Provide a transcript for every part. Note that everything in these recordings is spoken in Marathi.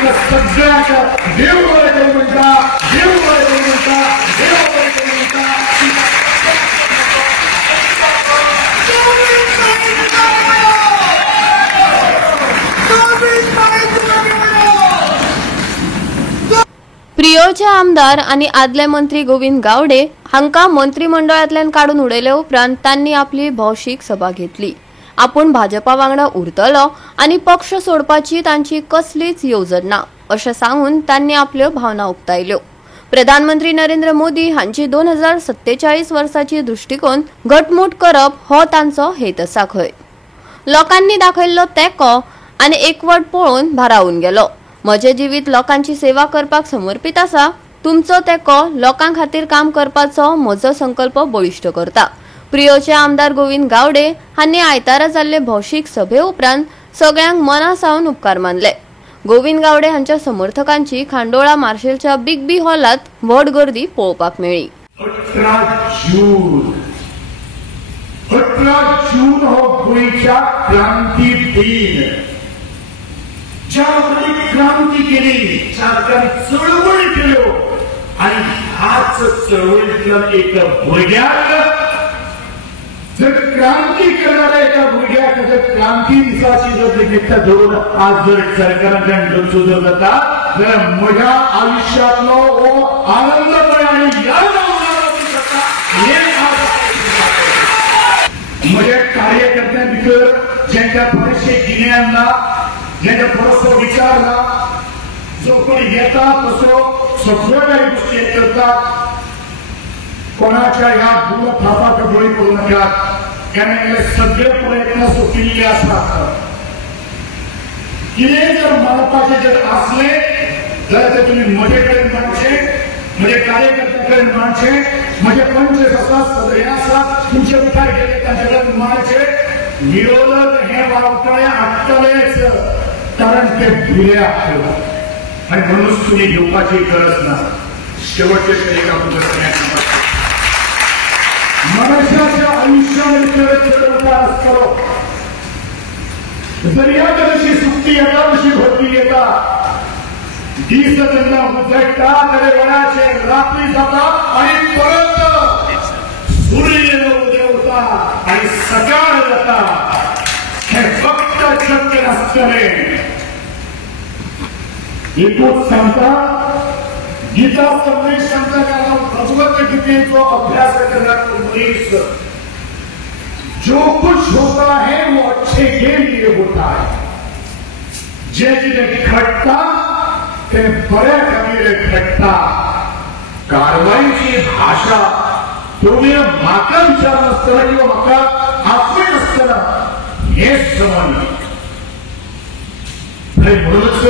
तुमच्या सगळ्याचं देव बरे करून म्हणता, देव बरे करून म्हणता, देव बरे करून म्हणता. प्रियोचे आमदार आणि आदले मंत्री गोविंद गावडे हांका मंत्रिमंडळांतल्यान काढून उडयले उपरांत तांणी आपली भौशीक सभा घेतली. आपूण भाजपा वांगडा उरतलो आणि पक्ष सोडपाची तांची कसलीच येवजण ना अशें सांगून तांणी आपल्यो भावना उक्तायल्यो. प्रधानमंत्री नरेंद्र मोदी हांची 2047 वर्साची दृष्टिकोन घटमूट करप हो तांचो हेत आसा. खंय लोकांनी दाखयल्लो तेंको आनी एकवट पळोवन भारावून गेलो. म्हजे जिवीत लोकांची सेवा करपाक समर्पित आसा. तुमचो तेंको लोकां खातीर काम करपाचो म्हजो संकल्प बळिश्ट करता. प्रियोचे आमदार गोविंद गावडे हांणी आयतारा जाल्ले भौशीक सभे उपरांत सगळ्यांक मनासावन उपकार मानले. गोविंद गावडे हांच्या समर्थकांची खांडोळा मार्शेलच्या बिग बी हॉलात व्हड गर्दी पळोवपाक मेळ्ळी. 18 जून हो गोंयच्या क्रांती दिन. ज्या लोकांनी क्रांती केली, ज्या लोकांनी चळवळी केल्यो आणि ह्याच चळवळीतल्यान एका भुरग्याक जर क्रांती करणाऱ्या एका भुरग्याक जर क्रांती दिसाची जर निमित्त धरून आज जर सरकारांच्यान डोसो जर जाता जाल्यार म्हज्या आयुश्यांतलो हो आनंदमय आणि याद म्हज्या कार्यकर्त्यां भितर जेंच्या बरेचशे गिन्यान ना, जेंच्या बरोचसो विचार ना, जो कोणी येता तसो सगळ्यो काही गोष्टी करतात. कोणाच्या ह्या भूल थापाक बळी पडू नकात. केन्ना केन्ना सगळे प्रयत्न सोपिल्ले आसतात. कितें जर मानपाचें जर आसलें जाल्यार ते तुमी म्हजे कडेन मानचे, म्हजे कार्यकर्त्यां कडेन मानचे, म्हजे पंच आसात, सदस्य आसात, तुमचे मुखार गेले तांचे कडेन मानचे. विरोधक हे वावटळे हाडटलेच, कारण ते भिले हाडटले आणि म्हणूनच तुमी घेवपाची गरज ना. शेवटचे एक आपण मनुष्याच्या आयुष्यामध्ये चढ-उतार असतो. जर या तशी सुट्टी येता तशी भरती येता, दीस जेन्ना उजळटा तेन्ना वेळाचे रात्री जाता आणि परत सूर्य उदेवता आणि सकाळ जाता. हे फक्त शक्य नसतले. एकूच सांगता गीता संदेश सांगता का भगवद्गीतेचो अभ्यास करणारा मनीस जो कुछ होता है वो अच्छे के लिए होता है. जे कितें घडटा ते बऱ्या खातीर घडटा. कारवाईची भाषा तुम्ही म्हाका विचारनासतना किंवा म्हाका आपणासतना हे समजले. म्हणूनच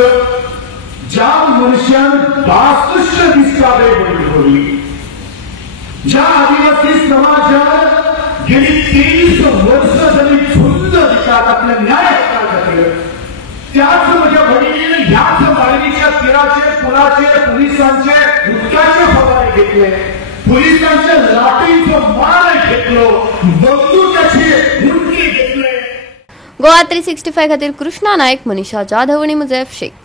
ज्या मनशान 62 दिसकावे बळी, ज्या आदिवासी समाजात गेली 23 वर्ष जरी झुंज दितात आपल्या न्याय हक्काखातीर, त्याच म्हज्या भगिनीने ह्याच माळवीच्या तीराचे पुलाचे पोलिसांचे उदकाचे फवारे घेतले, पोलिसांच्या लाठींचो मार घेतलो, बंदुकाचे हुडके घेतले. गोवा 365 खातीर कृष्णा नायक, मनीषा जाधव आणि मुझेफ शेख.